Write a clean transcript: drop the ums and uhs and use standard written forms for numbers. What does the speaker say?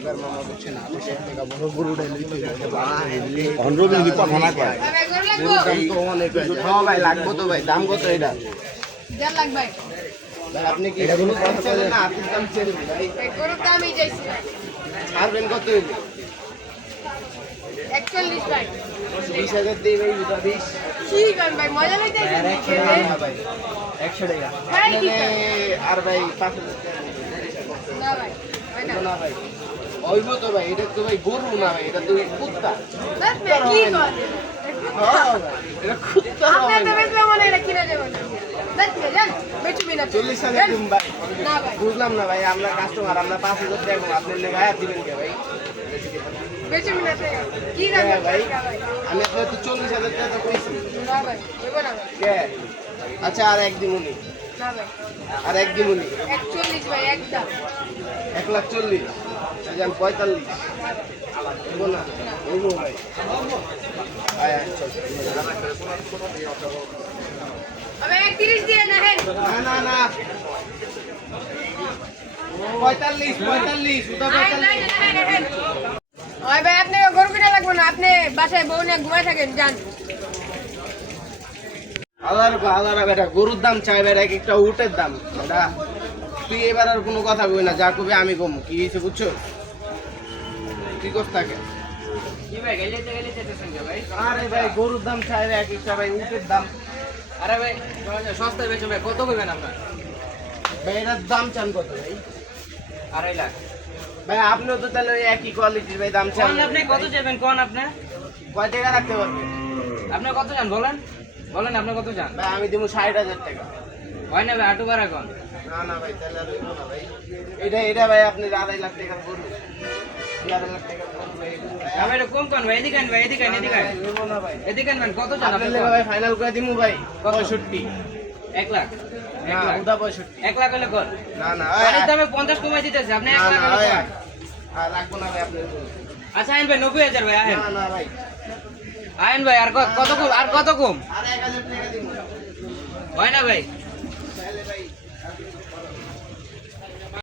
এবার মামা বলছে না বড় গরুটা যদি কথা না কয় ভাই লাগবো তো ভাই দাম কত এটা আপনি কি ছাড়বেন কত 20,000 দিয়ে ভাই 20 ঠিক আছে ভাই মজা লাগতেছে 100 টাকা আর ভাই 5,000 না ভাই না ভাই ওইব তো ভাই এটা তো ভাই গরু না ভাই এটা তো কুত্তা বাস মে কি করে এটা কুত্তা আপনি তো বেচলে মনে এটা কিনে দেবেন বাস মে জান বেচবি না 40,000 দিন ভাই না ভাই বুঝলাম না ভাই আমরা কাস্টমার আমরা 5,000 টাকা আপনি লেগায় দিবেন কে ভাই বেচবি না কি ভাই ভাই আমি তো 40,000 টাকা কইছি না ভাই হইব না ভাই কে আচ্ছা আর এক দিমুনি না ভাই আর এক দিমুনি 41 ভাই একদম 1,40,000 আজান 45 হইব না হইব ভাই আয় আচ্ছা আমি 31 দিয়ে না হেন না না 45 উদা 45 ওই ভাই আপনি গরু কিনা লাগবে না আপনি বাসায় বউ নিয়ে ঘুমায় থাকেন যান আলাদা বেটা গরুর দাম চাই বেটা এক একটা উটের দাম বেটা তুই এবার আর কোনো কথা কই না যা কবি আমি কম কি হয়েছে বুঝছো কি করতে থাকে আরে ভাই গরুর দাম চাই এক একটা ভাই উটের দাম আরে ভাই সস্তায় বেচো ভাই কত কইবেন আপনার ভাই এটার দাম চান কত ভাই 2.5 লাখ ভাই আপনিও তো তাহলে ওই একই কোয়ালিটির ভাই দাম চান কোন আপনি কত চাইবেন কোন আপনি কয় টাকা রাখতে পারবেন আপনি কত চান বলেন বলেন আপনি কত চান ভাই আমি দেবো 60,000 টাকা হয় না ভাই আটু বাড়া কোন না ভাই তাহলে আর হইবো না ভাই এটা ভাই আপনি 2.5 লাখ টাকা করুন 2.5 লাখ টাকা করুন ভাই আমি এটা কম কোন ভাই এদিকে আন ভাই এদিকে আন এদিকে আন হইবো না ভাই এদিকে আন কত চান আপনি আপনি লেগে ভাই ফাইনাল করে দিমু ভাই 65 1 লাখ না উদা 65 1 লাখ হলে কর না আমি দামে 50 কমাই দিতেছি আপনি 1 লাখ হলে কর আর রাখবো না ভাই আপনি আচ্ছা আইন ভাই 90,000 ভাই আইন না ভাই আইন ভাই আর কত কম আর কত কম আর 1,000 টাকা দিমু হয় না ভাই